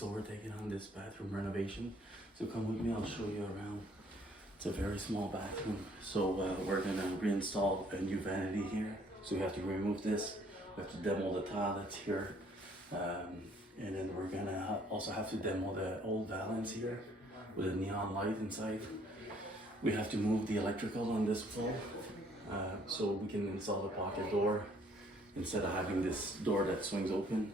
So we're taking on this bathroom renovation. So come with me, I'll show you around. It's a very small bathroom. So we're gonna reinstall a new vanity here. So we have to remove this. We have to demo the toilets here. And then we're gonna also have to demo the old valance here with a neon light inside. We have to move the electrical on this wall so we can install the pocket door instead of having this door that swings open.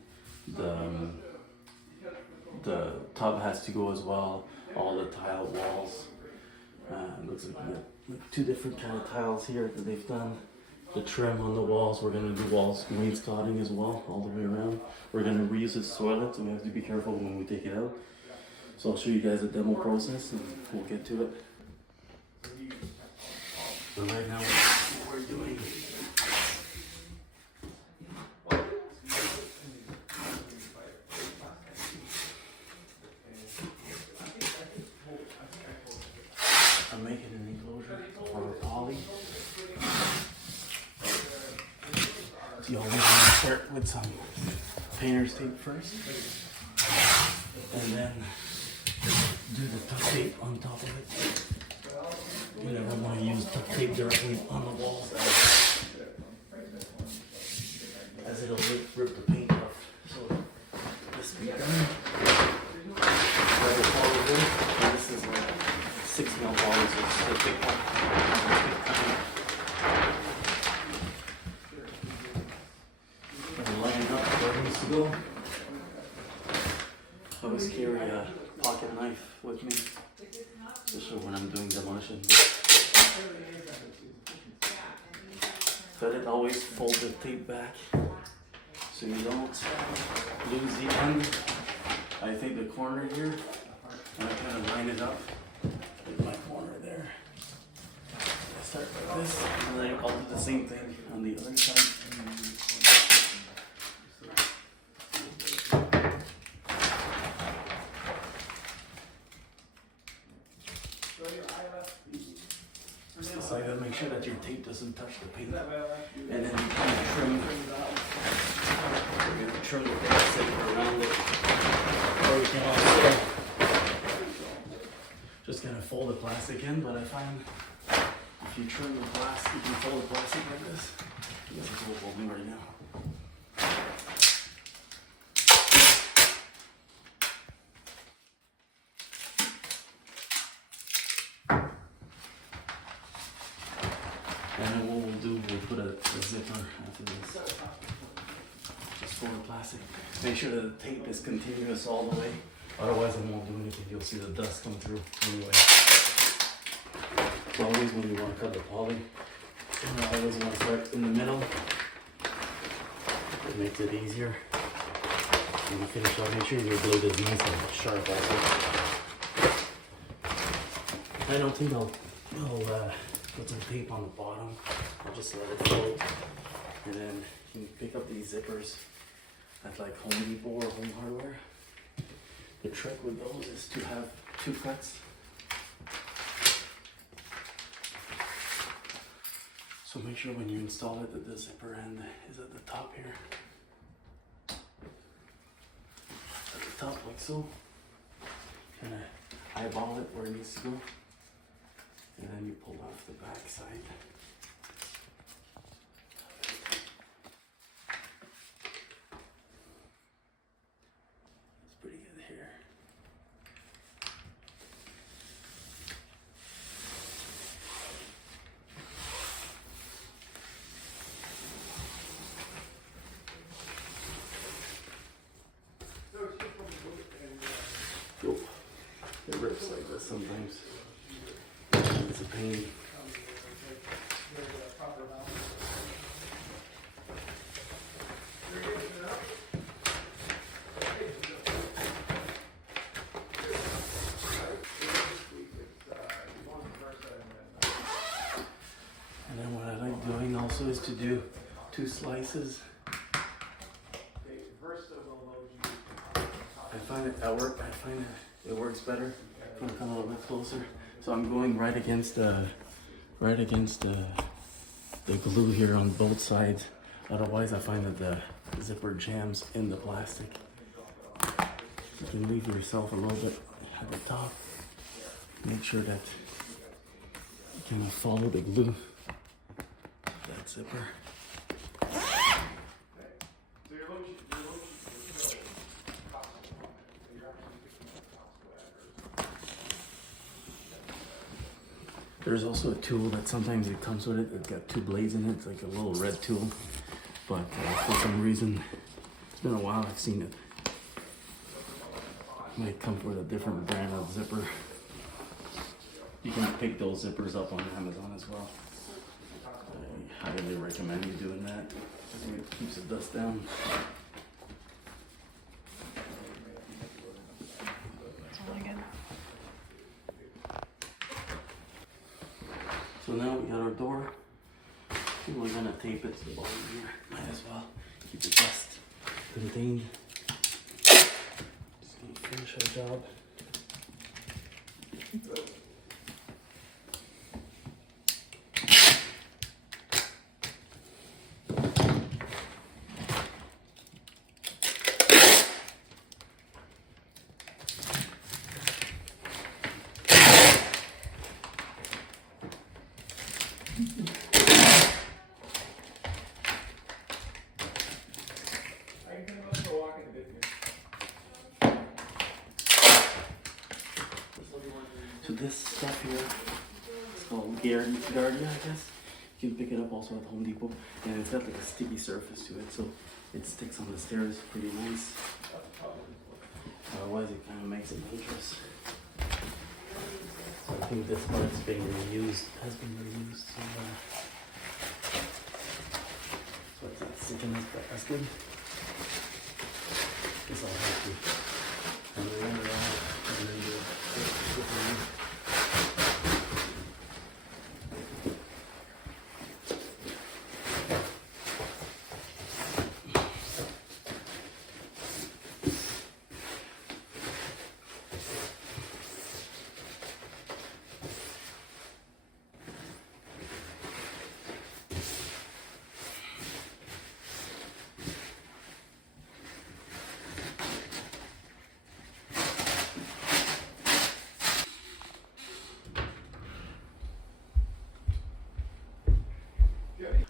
The tub has to go as well. All the tile walls. Looks like two different kind of tiles here that they've done. The trim on the walls, we're gonna do walls wainscoting as well, all the way around. We're gonna reuse this toilet, so we have to be careful when we take it out. So I'll show you guys the demo process and we'll get to it. So right now, what we're doing. I'm making an enclosure for a poly. So you always want to start with some painter's tape first, and then do the duct tape on top of it. You never want to use duct tape directly on the walls as it'll rip the paint off. So this will be done. And this is like 6 mil poly, so it's a big one. To go. I always carry a pocket knife with me, especially when I'm doing demolition. But it always fold the tape back so you don't lose the end. I take the corner here and I kind of line it up with my corner there. I start like this, and then I'll do the same thing on the other side. So I gotta make sure that your tape doesn't touch the paint. And then you kind of trim. You're gonna trim the plastic around it. Or you can also just kind of fold the plastic in, but I find if you trim the plastic, you can fold the plastic like this. This is what we're doing right now. And then what we'll do, we'll put a zipper after this. Just for the plastic. Make sure that the tape is continuous all the way. Otherwise it won't do anything. You'll see the dust come through anyway. So always when you want to cut the poly, you always want to start in the middle. It makes it easier. When you finish off, make sure your blade is nice and sharp also. I don't think I'll put some tape on the bottom. I'll just let it float. And then you can pick up these zippers at like Home Depot or Home Hardware. The trick with those is to have 2 cuts. So make sure when you install it that the zipper end is at the top here. At the top like so. Kind of eyeball it where it needs to go. And then you pull off the back side. It's pretty good here. Nope. It rips like this sometimes. It's a pain. And then what I like doing also is to do 2 slices. I find it works better. I'm gonna come a little bit closer. So I'm going right against the glue here on both sides. Otherwise I find that the zipper jams in the plastic. You can leave yourself a little bit at the top. Make sure that you kind of follow the glue of that zipper. There's also a tool that sometimes it comes with it. It's got two blades in it. It's like a little red tool. But for some reason, it's been a while I've seen it. Might come with a different brand of zipper. You can pick those zippers up on Amazon as well. I highly recommend you doing that. I think it keeps the dust down. So now we got our door. We're gonna tape it to the bottom here. Might as well keep the dust contained. Just gonna finish our job. So this stuff here, it's called Guardia, I guess. You can pick it up also at Home Depot, and it's got like a sticky surface to it, so it sticks on the stairs pretty nice. Otherwise, it kind of makes it dangerous. So I think this part's being reused, has been reused. So it's not sticking up, but that's good. Guess I'll have to unroll it out and then do it.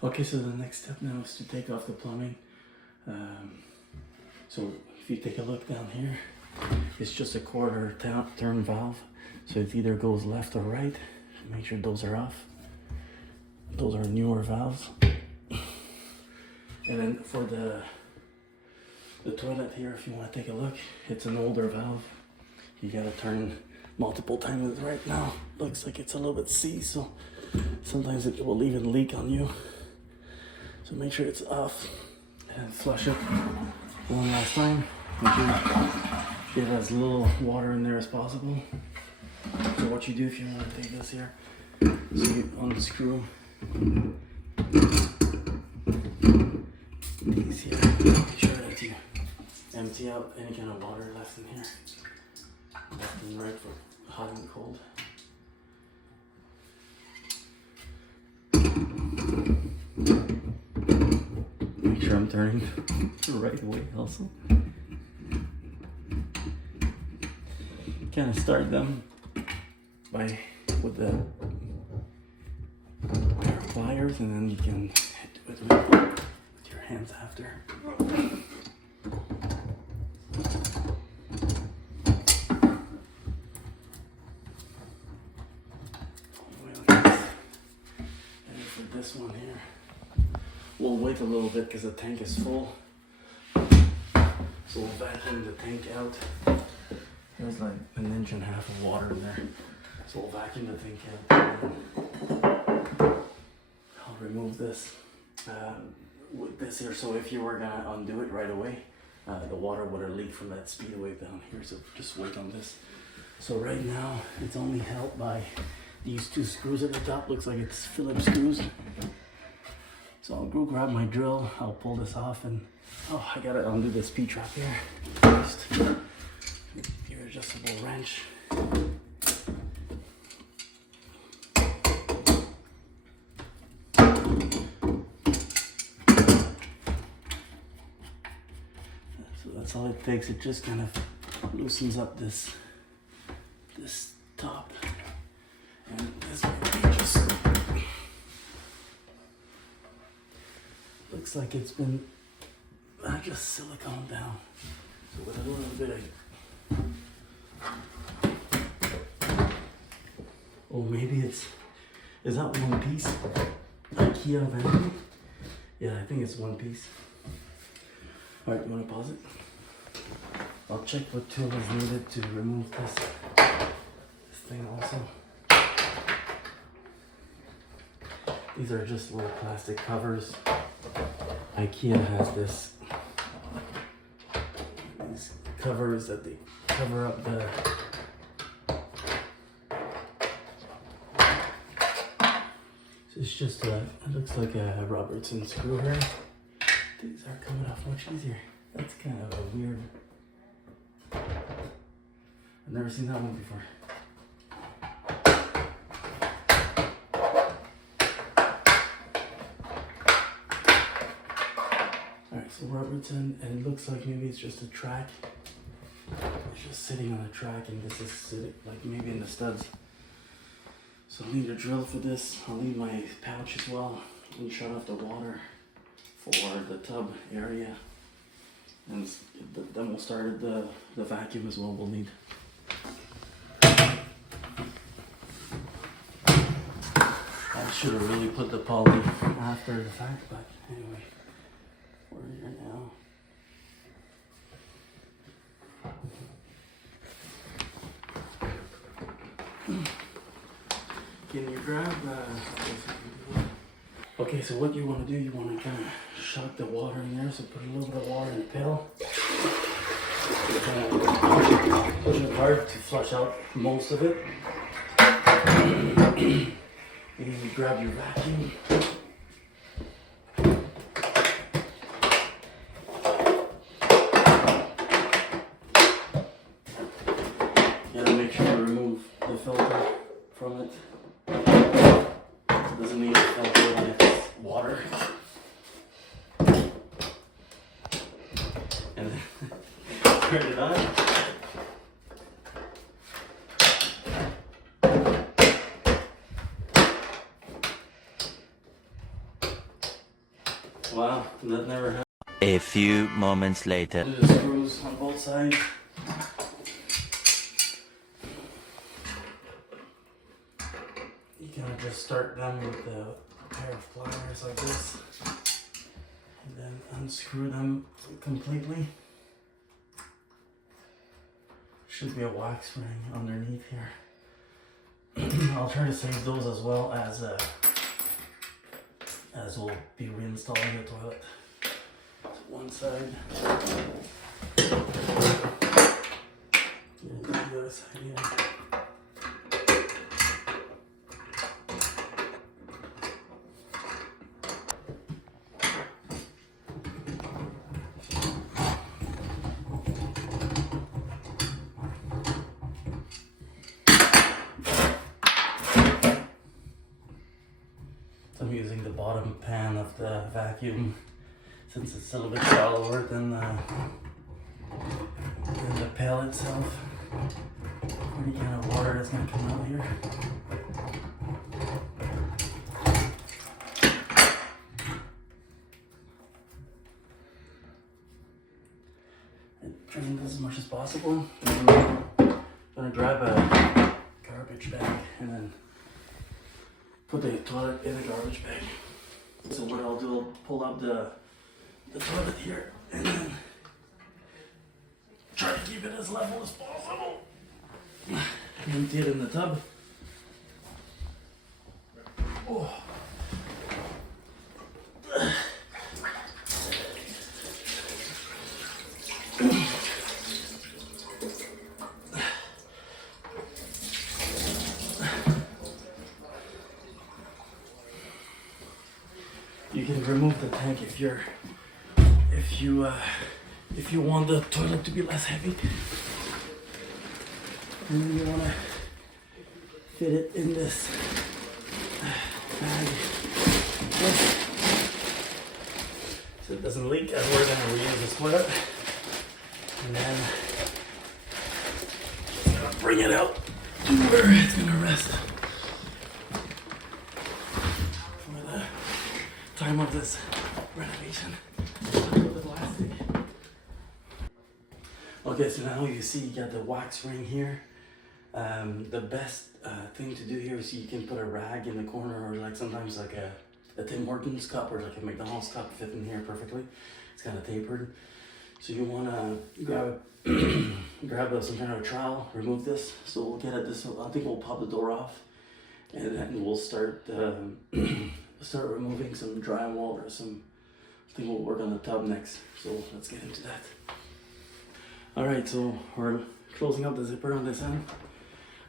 Okay, so the next step now is to take off the plumbing. So if you take a look down here, it's just a quarter turn valve. So it either goes left or right. Make sure those are off. Those are newer valves. And then for the toilet here, if you want to take a look, it's an older valve. You gotta turn multiple times. Right now looks like it's a little bit seized, so sometimes it will even leak on you. So make sure it's off and flush it one last time. Make sure get as little water in there as possible. So what you do if you want to take this here, so you unscrew these here. Make sure that you empty out any kind of water left in here, left and right for hot and cold. Make sure I'm turning the right way also. Kind of start them with the pliers, and then you can do it with your hands after. And for this one here, we'll wait a little bit because the tank is full. So we'll vacuum the tank out. There's like an inch and a half of water in there. So we'll vacuum the tank out. I'll remove this with this here. So if you were gonna undo it right away, the water would have leaked from that speedway down here. So just wait on this. So right now it's only held by these two screws at the top. Looks like it's Phillips screws. So I'll go grab my drill, I'll pull this off, and I gotta undo this P-trap here first. Your adjustable wrench. So that's all it takes. It just kind of loosens up this top, and this maybe just looks like it's been just silicone down. So with a little bit of, oh, maybe is that one piece? IKEA vanity? Yeah, I think it's one piece. Alright, you want to pause it? I'll check what tool is needed to remove this thing also. These are just little plastic covers. IKEA has these covers that they cover up the it's just it looks like a Robertson screw here. These are coming off much easier. That's kind of a weird. I've never seen that one before. Alright, so Robertson, and it looks like maybe it's just a track. It's just sitting on a track, and this is sitting like maybe in the studs. So I'll need a drill for this. I'll need my pouch as well and shut off the water for the tub area. And then we'll start the vacuum as well. We'll need. I should have really put the poly after the fact, but anyway, we're here now. Can you grab okay, so what you want to do, you want to kind of shock the water in there, so put a little bit of water in the pail. Kind of push it hard to flush out most of it. And you grab your vacuum. You gotta make sure you remove the filter from it. It doesn't need a filter when it's water. And then turn it on. Wow, that never happened. A few moments later. Do the screws on both sides. You can just start them with a pair of pliers like this, and then unscrew them completely. Should be a wax ring underneath here. I'll try to save those as well as we'll be reinstalling the toilet. So one side. And the other side here. I'm using the bottom pan of the vacuum since it's a little bit shallower than the pail itself. Any kind of water that's going to come out here. And drain this as much as possible. And I'm going to grab a garbage bag and then put the toilet in a garbage bag. So what I'll do, I'll pull up the toilet here and then try to keep it as level as possible. Empty it in the tub. Oh. You can remove the tank if you want the toilet to be less heavy. And then you want to fit it in this bag so it doesn't leak as we're going to reuse this toilet. And then bring it out to where it's gonna rest for the time of this renovation. The plastic. Okay, so now you see you got the wax ring here. The best thing to do here is you can put a rag in the corner, or like sometimes like a Tim Hortons cup or like a McDonald's cup fit in here perfectly. It's kind of tapered. So you want to grab some kind of a trowel, remove this. So we'll get at this. I think we'll pop the door off, and then we'll start start removing some drywall or some. I think we'll work on the tub next. So let's get into that. All right, so we're closing up the zipper on this end.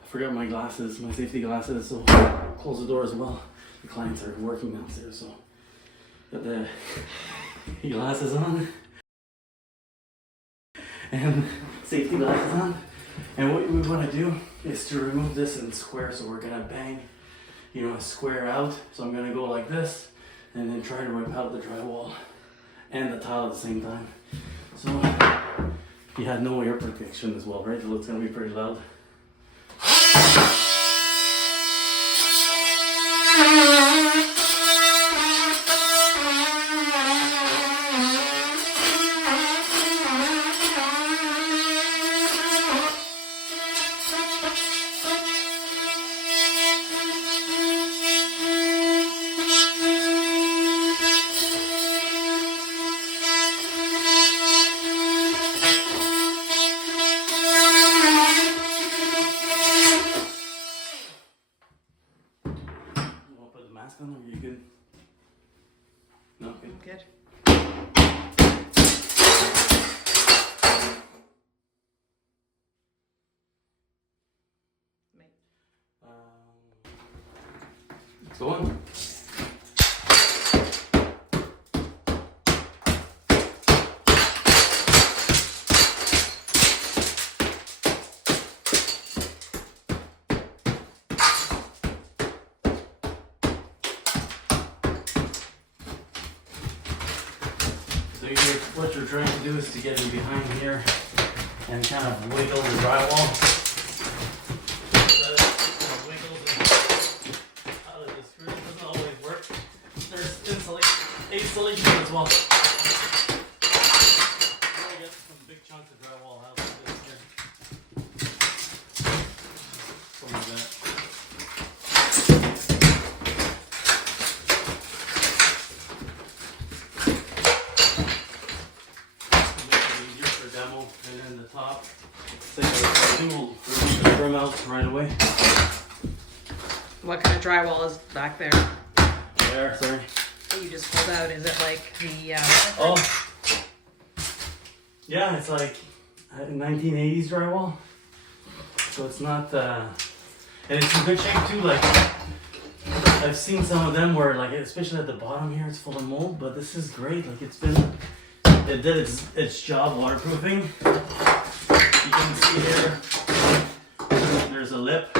I forgot my glasses, my safety glasses, so close the door as well. The clients are working downstairs, so got the glasses on and safety glasses on. And what we want to do is to remove this in square, so we're gonna bang, a square out. So I'm gonna go like this and then try to rip out the drywall and the tile at the same time. So you had no air protection as well, right? So it's gonna be pretty loud. Mask on, or are you good? No, good. Good. Let's go on. What you're trying to do is to get in behind here and kind of wiggle the drywall. Wiggles out of the screw. It doesn't always work. There's installation as well. I get some big chunks of drywall out of this here. Something like that. And then the top, we'll remove the trim out right away. What kind of drywall is back there There, sorry. that you just pulled out? Is it like the Oh, yeah, it's like 1980s drywall. So it's not, and it's in good shape too. Like I've seen some of them where, like, especially at the bottom here, it's full of mold. But this is great. Like it did its job waterproofing. You can see here, there's a lip,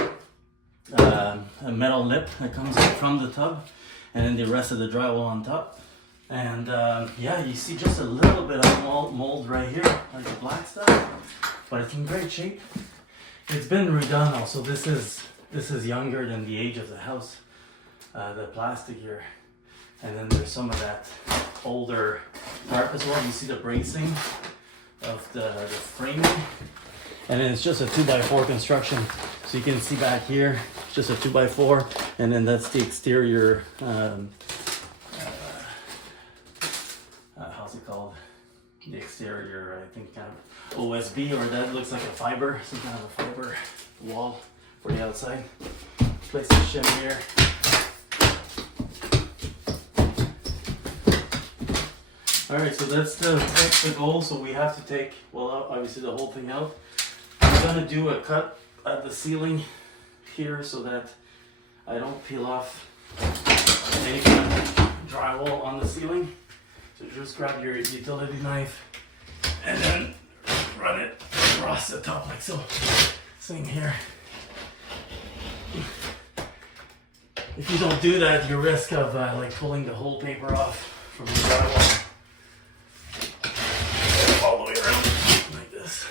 a metal lip that comes from the tub, and then the rest of the drywall on top. And yeah, you see just a little bit of mold right here, like the black stuff, but it's in great shape. It's been redone also. This is younger than the age of the house, the plastic here. And then there's some of that older tarp as well. You see the bracing of the framing. And then it's just a 2x4 construction. So you can see back here, just a 2x4. And then that's the exterior, how's it called? The exterior, I think, kind of OSB, or that looks like a fiber, some kind of a fiber wall for the outside. Place the shim here. Alright, so that's the goal. So we have to take, well, obviously the whole thing out. I'm going to do a cut at the ceiling here so that I don't peel off any kind of drywall on the ceiling. So just grab your utility knife and then run it across the top like so. Same here. If you don't do that, you risk of like pulling the whole paper off from the drywall. All the way around like this.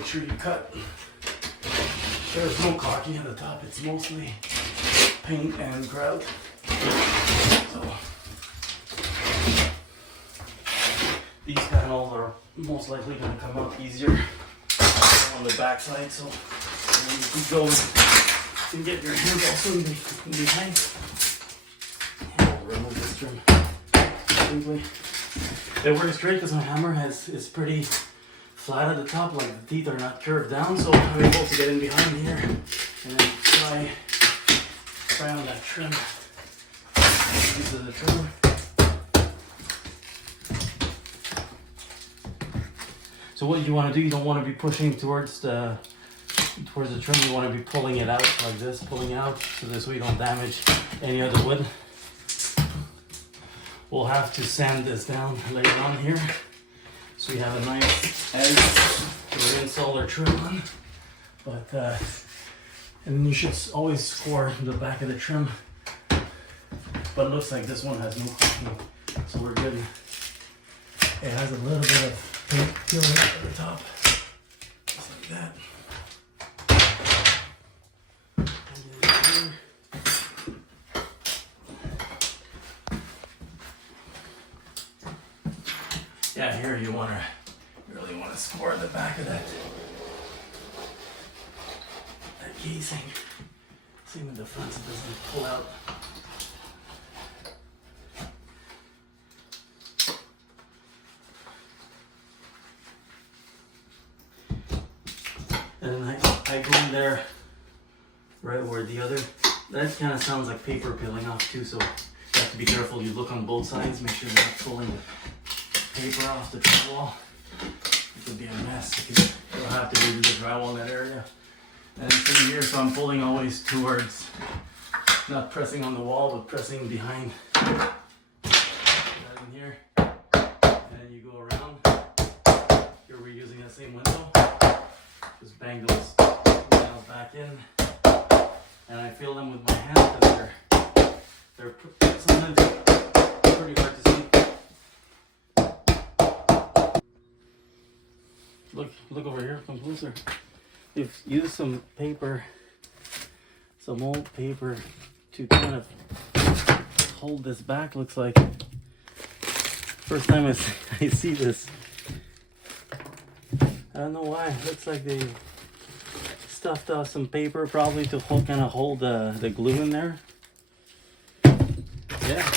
make sure you cut. There's no caulking at the top, it's mostly paint and grout. So these panels are most likely going to come out easier on the back side, so you can go and get your hands also in behind. And I'll remove this trim simply. It works great because my hammer is pretty flat at the top, like the teeth are not curved down, so I'm able to get in behind here and then try on that trim. Use the trimmer. So what you want to do, you don't want to be pushing towards the trim, you want to be pulling it out like this, pulling out, so this way you don't damage any other wood. We'll have to sand this down later on here, so we have a nice edge to install our trim on. But and then you should always score the back of the trim. But it looks like this one has no caulking, so we're good. It has a little bit of paint peeling up at the top, just like that. Yeah, here you really want to score the back of that casing. Same with the front, so it doesn't pull out. And I go in there right where the other, that kind of sounds like paper peeling off too, so you have to be careful. You look on both sides, make sure you're not pulling paper off the drywall. It could be a mess. You'll have to redo the drywall in that area. And same here, so I'm pulling always towards, not pressing on the wall, but pressing behind. That in here, and then you go around. Here we're using that same window. Just bang those nails back in, and I feel them with my hand because they're sometimes pretty hard to see. Look over here, come closer. You've used some paper, some old paper to kind of hold this back, looks like. First time I see this. I don't know why. It looks like they stuffed off some paper probably to kind of hold the glue in there. Yeah.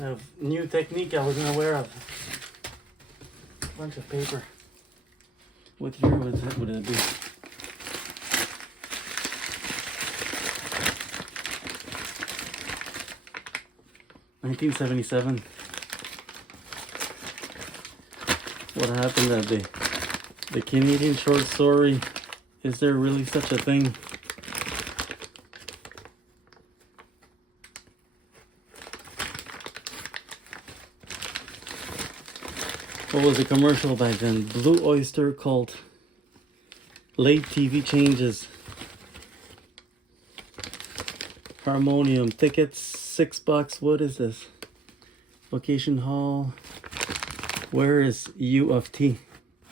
A new technique I wasn't aware of. A bunch of paper. What year would it be? $1977. What happened at the Canadian short story? Is there really such a thing? What was the commercial back then? Blue Oyster Cult. Late TV changes. Harmonium. Tickets, $6. What is this? Vacation Hall. Where is U of T?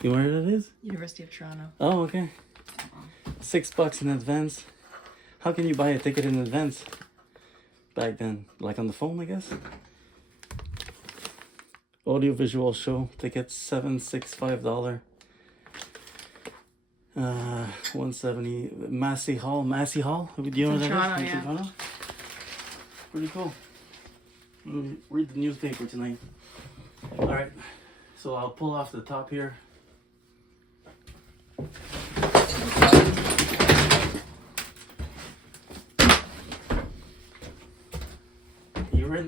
You know where that is? University of Toronto. Oh, okay. $6 in advance. How can you buy a ticket in advance? Back then, like on the phone, I guess. Audio-visual show tickets $765. $170. Massey Hall. Do you know what that is? Toronto, It's in Toronto? Pretty cool. Read the newspaper tonight. All right, so I'll pull off the top here.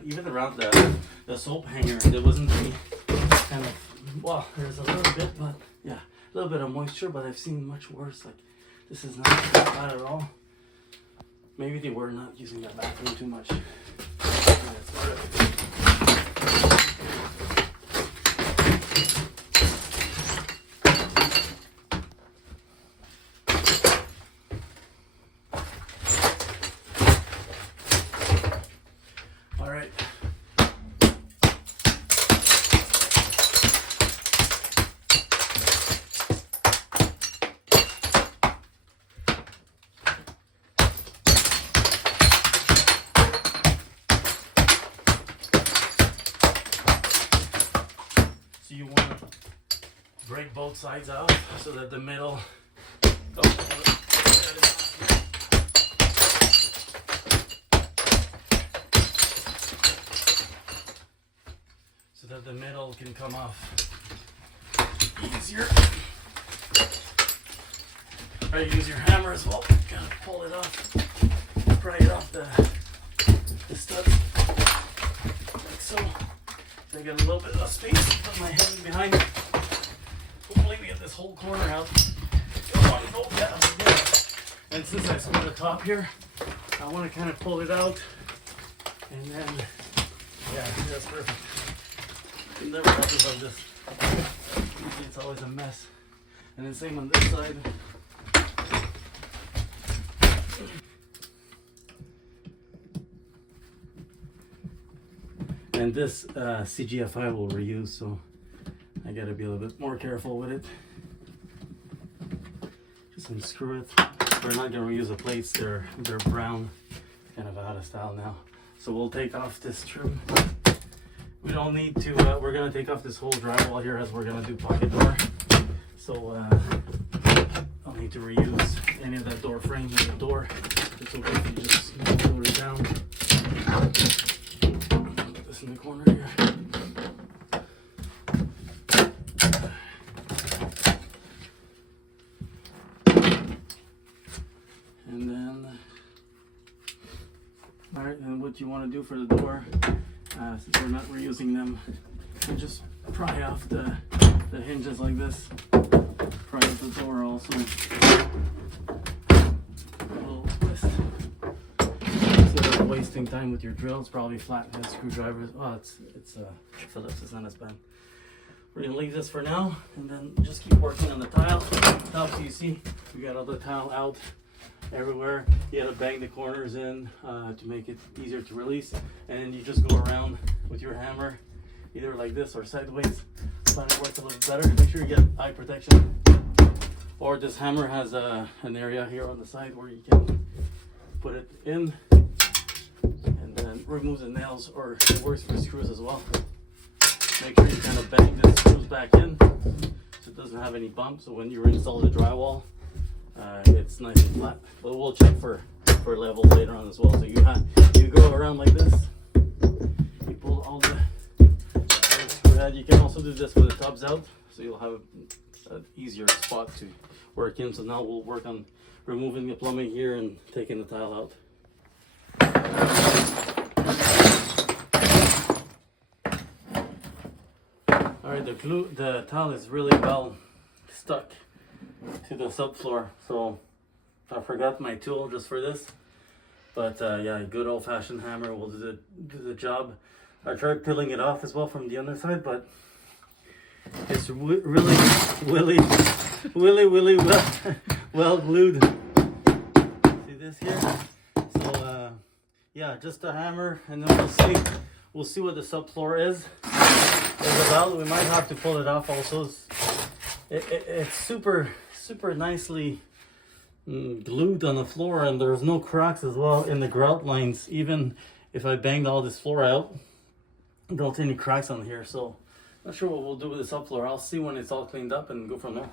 Even around the soap hanger, there wasn't any kind of, well, there's a little bit, but yeah, a little bit of moisture, but I've seen much worse. Like, this is not bad at all. Maybe they were not using that bathroom too much. That's part of it. break both sides out so that the middle. Oh, so that the middle can come off easier. Try to use your hammer as well. Kind of pull it off, pry it off the studs like so. So I get a little bit of space. Put my hand behind it. Hopefully we get this whole corner out. Don't want to go down again. And since I screwed the top here, I want to kind of pull it out, and then yeah, that's perfect. It never happens like this. Usually it's always a mess. And then same on this side. And this CGFI will reuse, so I gotta be a little bit more careful with it. Just unscrew it. We're not gonna reuse the plates, they're brown, kind of out of style now. So we'll take off this trim. We don't need to, we're gonna take off this whole drywall here as we're gonna do pocket door. So I'll need to reuse any of that door frame in the door. It's okay if you just glue it down. Put this in the corner here. And then, all right, and what you want to do for the door, since we're not reusing them, you just pry off the hinges like this. Pry off the door also. A little twist. Instead of wasting time with your drills, probably flathead screwdrivers. Oh, it's Phillips, it's not as bad. We're gonna leave this for now, and then just keep working on the tile. So you see, we got all the tile out everywhere. You gotta bang the corners in to make it easier to release, and you just go around with your hammer, either like this or sideways. Find it works a little better. Make sure you get eye protection. Or this hammer has an area here on the side where you can put it in and then remove the nails, or it works for screws as well. Make sure you kind of bang the screws back in so it doesn't have any bumps. So when you install the drywall, it's nice and flat. But we'll check for level later on as well. So you go around like this. You pull all the screw head. You can also do this with the tubs out, so you'll have an easier spot to work in. So now we'll work on removing the plumbing here and taking the tile out. All right, the tile is really well stuck to the subfloor, so I forgot my tool just for this. But yeah, a good old-fashioned hammer will do the job. I tried peeling it off as well from the underside, but it's really well glued. See this here? So yeah, just a hammer, and then we'll see what the subfloor is about. We might have to pull it off also. It's super nicely glued on the floor, and there's no cracks as well in the grout lines. Even if I banged all this floor out, I don't see any cracks on here. So not sure what we'll do with the subfloor. I'll see when it's all cleaned up and go from there.